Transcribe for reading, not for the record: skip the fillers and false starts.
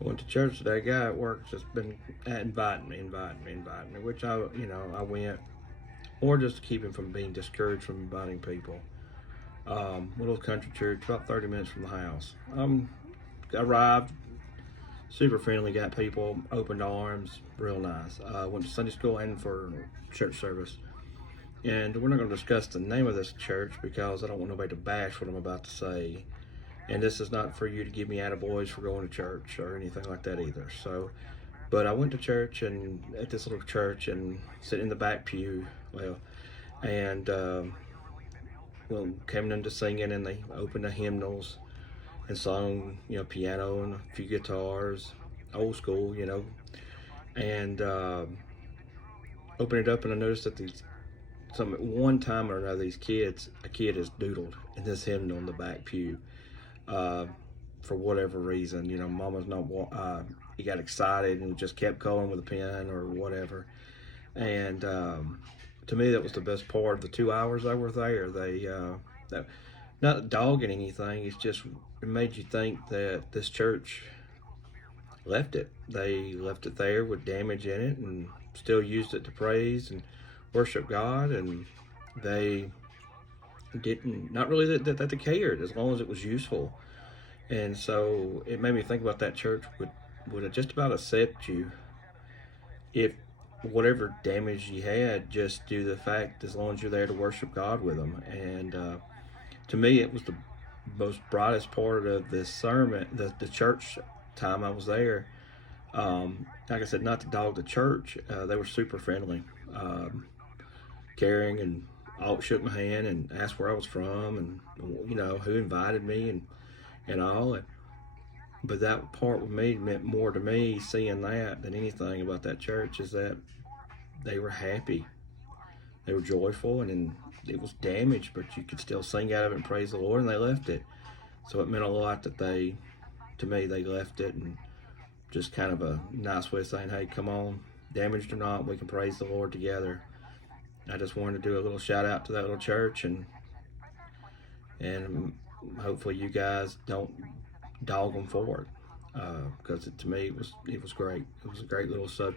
I went to church today. A guy at work just been inviting me, which I went, or just to keep him from being discouraged from inviting people. Little country church, about 30 minutes from the house. Arrived, super friendly, got people, opened arms, real nice. Went to Sunday school and for church service. And we're not going to discuss the name of this church because I don't want nobody to bash what I'm about to say. And this is not for you to give me attaboys for going to church or anything like that either. So, but I went to church and at this little church and sitting in the back pew, well, and well, came into singing and they opened the hymnals and sung, piano and a few guitars, old school, and opened it up and I noticed that one time or another, a kid has doodled in this hymnal in the back pew. Uh, for whatever reason, Mama's not. He got excited and just kept going with a pen or whatever. And to me, that was the best part of the 2 hours I were there. That, not dogging anything. It's just it made you think that this church left it. They left it there with damage in it and still used it to praise and worship God. And they didn't, not really that they cared as long as it was useful. And so it made me think about that church would just about accept you if whatever damage you had, just due to the fact as long as you're there to worship God with them. And to me, it was the most brightest part of this sermon, the church time I was there. Like I said, not to dog the church, they were super friendly, caring, and all shook my hand and asked where I was from and who invited me and all. But that part with me meant more to me, seeing that, than anything about that church, is that they were happy, they were joyful, and it was damaged, but you could still sing out of it and praise the Lord, and they left it. So it meant a lot that to me, they left it, and just kind of a nice way of saying, hey, come on, damaged or not, we can praise the Lord together. I just wanted to do a little shout out to that little church, and hopefully you guys don't dog them for it, because to me it was great. It was a great little So